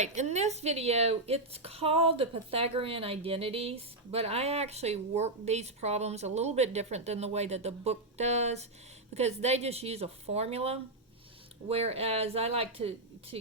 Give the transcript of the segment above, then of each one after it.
Alright, in this video, it's called the Pythagorean Identities, but I actually work these problems a little bit different than the way that the book does, because they just use a formula, whereas I like to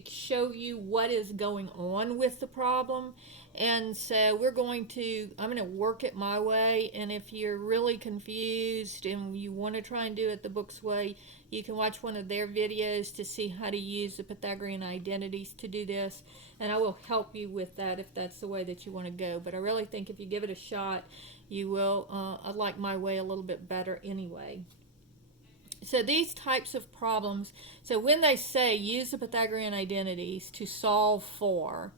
show you what is going on with the problem. And so I'm going to work it my way, and if you're really confused and you want to try and do it the book's way, you can watch one of their videos to see how to use the Pythagorean identities to do this, and I will help you with that if that's the way that you want to go. But I really think if you give it a shot, you will like my way a little bit better anyway. So these types of problems, so when they say use the Pythagorean identities to solve for,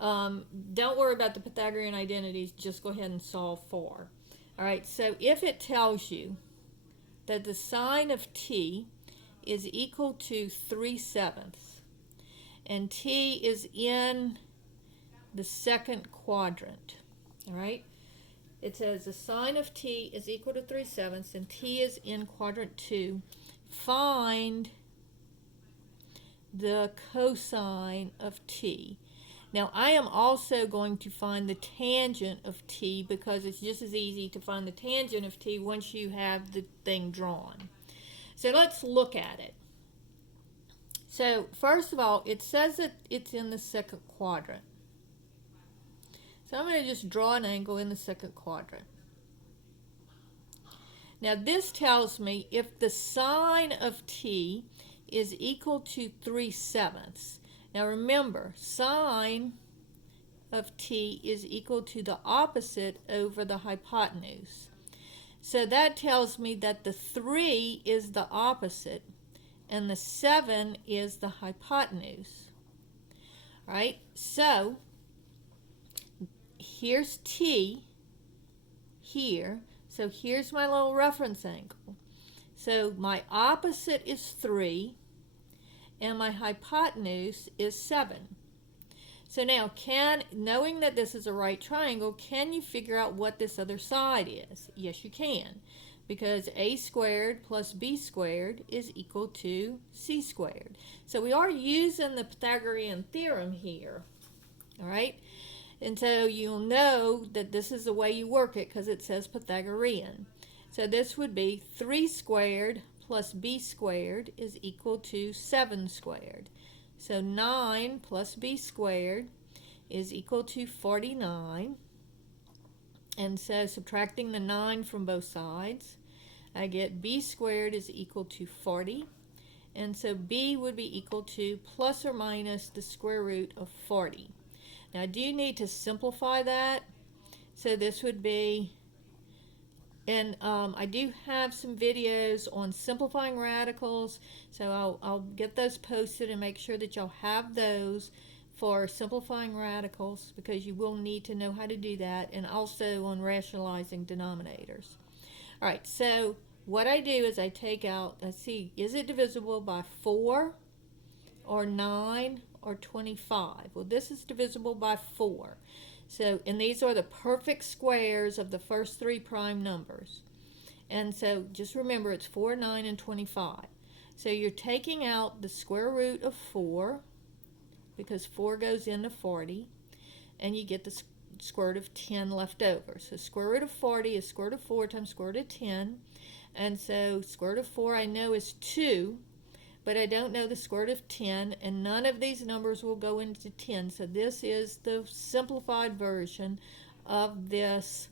don't worry about the Pythagorean identities, just go ahead and solve for. Alright, so if it tells you that the sine of t is equal to 3/7 and t is in the second quadrant, alright, it says the sine of t is equal to 3/7 and t is in quadrant 2. Find the cosine of t. Now I am also going to find the tangent of t, because it's just as easy to find the tangent of t once you have the thing drawn. So let's look at it. So first of all, it says that it's in the second quadrant. So I'm going to just draw an angle in the second quadrant. Now this tells me if the sine of t is equal to 3/7. Now remember, sine of t is equal to the opposite over the hypotenuse. So that tells me that the 3 is the opposite and the 7 is the hypotenuse. Alright, so here's t here. So here's my little reference angle. So my opposite is 3 and my hypotenuse is 7. So now, knowing that this is a right triangle, can you figure out what this other side is? Yes, you can, because a squared plus b squared is equal to c squared. So we are using the Pythagorean theorem here, all right? And so you'll know that this is the way you work it because it says Pythagorean. So this would be 3 squared plus b squared is equal to 7 squared. So 9 plus b squared is equal to 49. And so subtracting the 9 from both sides, I get b squared is equal to 40. And so b would be equal to plus or minus the square root of 40. Now I do need to simplify that. So this would be, and I do have some videos on simplifying radicals, so I'll get those posted and make sure that y'all have those for simplifying radicals, because you will need to know how to do that, and also on rationalizing denominators. Alright, so what I do is I take out, let's see, is it divisible by 4 or 9 or 25? Well, this is divisible by 4. So, and these are the perfect squares of the first 3 prime numbers. And so just remember, it's 4, 9, and 25. So you're taking out the square root of 4, because 4 goes into 40, and you get the square root of 10 left over. So square root of 40 is square root of 4 times square root of 10. And so square root of 4 I know is 2. But I don't know the square root of 10, and none of these numbers will go into 10. So this is the simplified version of this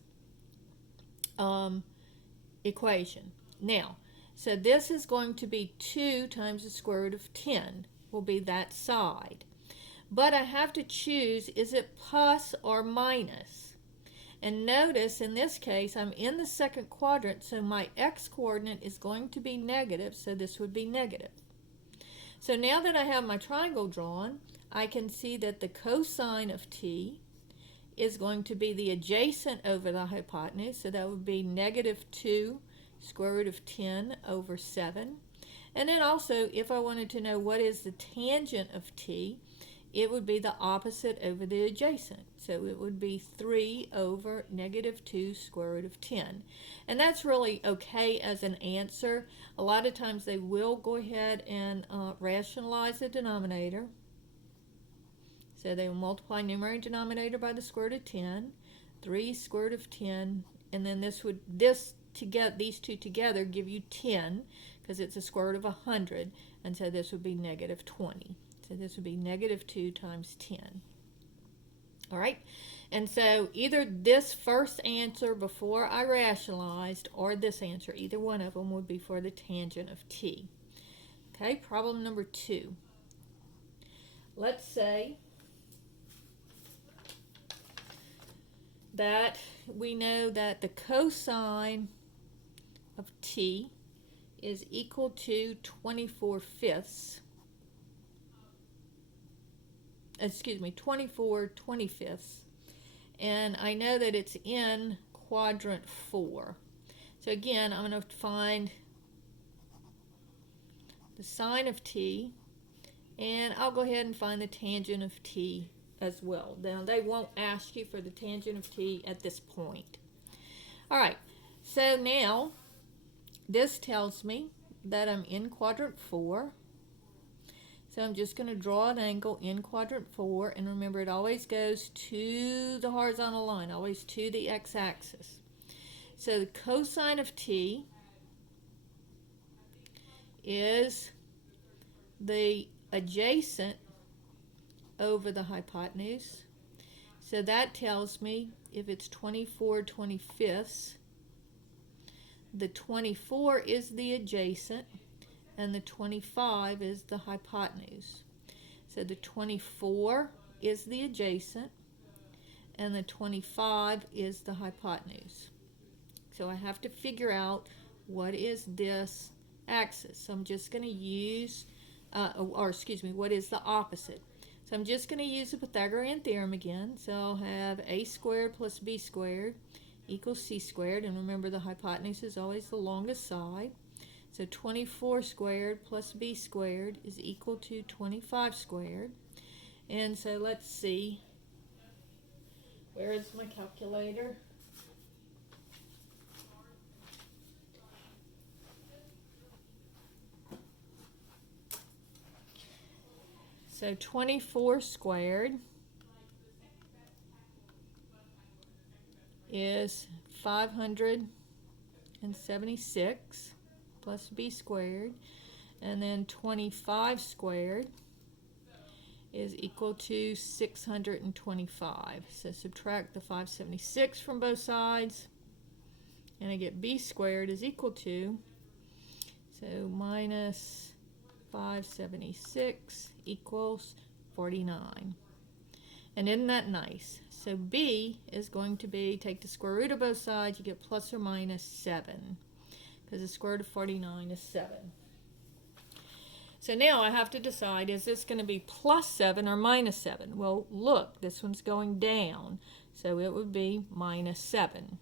equation. Now, so this is going to be 2 times the square root of 10, will be that side. But I have to choose, is it plus or minus? And notice in this case, I'm in the second quadrant, so my x-coordinate is going to be negative, so this would be negative. So now that I have my triangle drawn, I can see that the cosine of t is going to be the adjacent over the hypotenuse, so that would be negative 2 square root of 10 over 7. And then also, if I wanted to know what is the tangent of t, it would be the opposite over the adjacent. So it would be 3 over negative 2 square root of 10. And that's really okay as an answer. A lot of times they will go ahead and rationalize the denominator. So they will multiply numerator and denominator by the square root of 10. 3 square root of 10, and then these two together give you 10, because it's a square root of 100, and so this would be negative 20. So this would be negative 2 times 10. All right, and so either this first answer before I rationalized or this answer, either one of them would be for the tangent of t. Okay, problem number 2. Let's say that we know that the cosine of t is equal to 24 25ths, and I know that it's in quadrant 4. So again, I'm going to find the sine of t, and I'll go ahead and find the tangent of t as well. Now, they won't ask you for the tangent of t at this point. All right, so now this tells me that I'm in quadrant 4. So I'm just going to draw an angle in quadrant 4, and remember, it always goes to the horizontal line, always to the x-axis. So the cosine of t is the adjacent over the hypotenuse. So that tells me if it's 24 25ths, the 24 is the adjacent and the 25 is the hypotenuse. So the 24 is the adjacent and the 25 is the hypotenuse. So I have to figure out what is this axis. So I'm just going to use, what is the opposite. So I'm just going to use the Pythagorean theorem again. So I'll have a squared plus b squared equals c squared. And remember, the hypotenuse is always the longest side. So 24 squared plus b squared is equal to 25 squared. And so let's see. Where is my calculator? So 24 squared is 576 plus b squared, and then 25 squared is equal to 625. So subtract the 576 from both sides, and I get b squared is equal to, so minus 576 equals 49. And isn't that nice? So b is going to be, take the square root of both sides, you get plus or minus 7, because the square root of 49 is 7. So now I have to decide, is this going to be plus 7 or minus 7? Well, look, this one's going down, so it would be minus 7.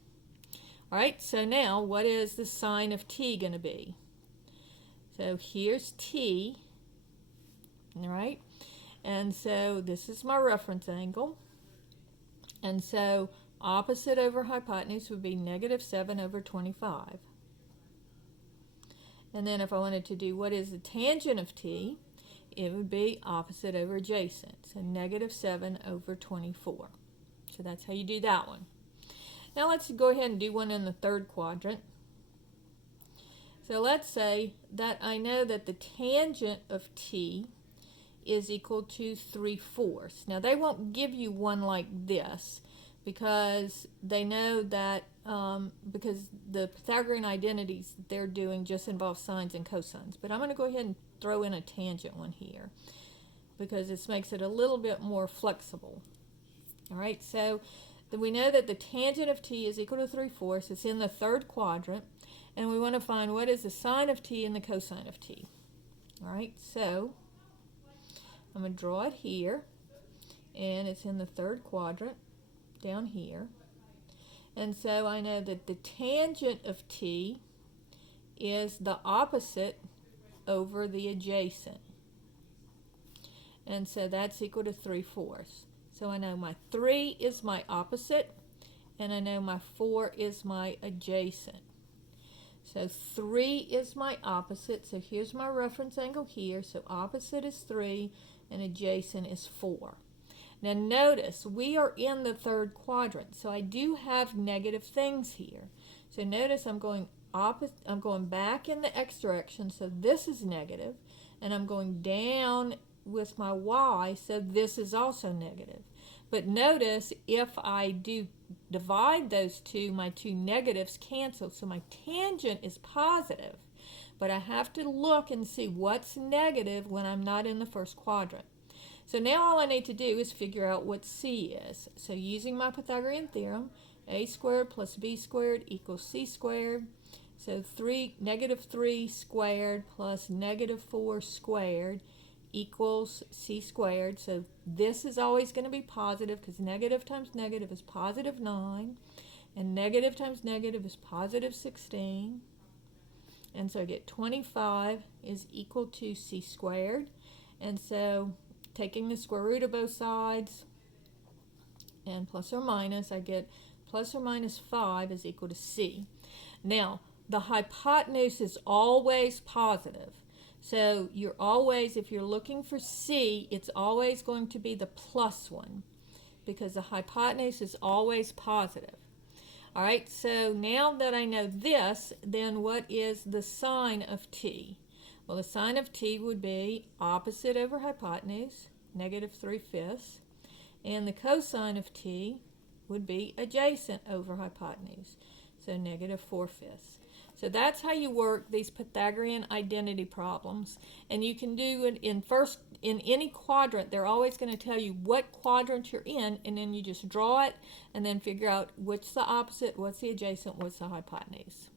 All right, so now what is the sine of t going to be? So here's t, all right, and so this is my reference angle, and so opposite over hypotenuse would be negative 7 over 25. And then if I wanted to do what is the tangent of t, it would be opposite over adjacent, so negative 7 over 24. So that's how you do that one. Now let's go ahead and do one in the third quadrant. So let's say that I know that the tangent of t is equal to 3/4. Now they won't give you one like this because they know that because the Pythagorean identities that they're doing just involve sines and cosines. But I'm going to go ahead and throw in a tangent one here because this makes it a little bit more flexible. All right, so we know that the tangent of t is equal to 3/4. It's in the third quadrant. And we want to find what is the sine of t and the cosine of t. All right, so I'm going to draw it here, and it's in the third quadrant down here. And so I know that the tangent of t is the opposite over the adjacent. And so that's equal to 3/4. So I know my 3 is my opposite, and I know my 4 is my adjacent. So 3 is my opposite, so here's my reference angle here. So opposite is 3 and adjacent is 4. Now notice, we are in the third quadrant, so I do have negative things here. So notice I'm going back in the x direction, so this is negative, and I'm going down with my y, so this is also negative. But notice, if I do divide those two, my two negatives cancel, so my tangent is positive. But I have to look and see what's negative when I'm not in the first quadrant. So now all I need to do is figure out what c is. So using my Pythagorean theorem, a squared plus b squared equals c squared. So negative 3 squared plus negative 4 squared equals c squared. So this is always going to be positive because negative times negative is positive 9. And negative times negative is positive 16. And so I get 25 is equal to c squared. And so taking the square root of both sides and plus or minus, I get plus or minus 5 is equal to c. Now, the hypotenuse is always positive. So you're always, if you're looking for c, it's always going to be the plus one because the hypotenuse is always positive. All right, so now that I know this, then what is the sine of t? Well, the sine of t would be opposite over hypotenuse, negative 3/5, and the cosine of t would be adjacent over hypotenuse, so negative 4/5. So that's how you work these Pythagorean identity problems, and you can do it in any quadrant. They're always going to tell you what quadrant you're in, and then you just draw it and then figure out what's the opposite, what's the adjacent, what's the hypotenuse.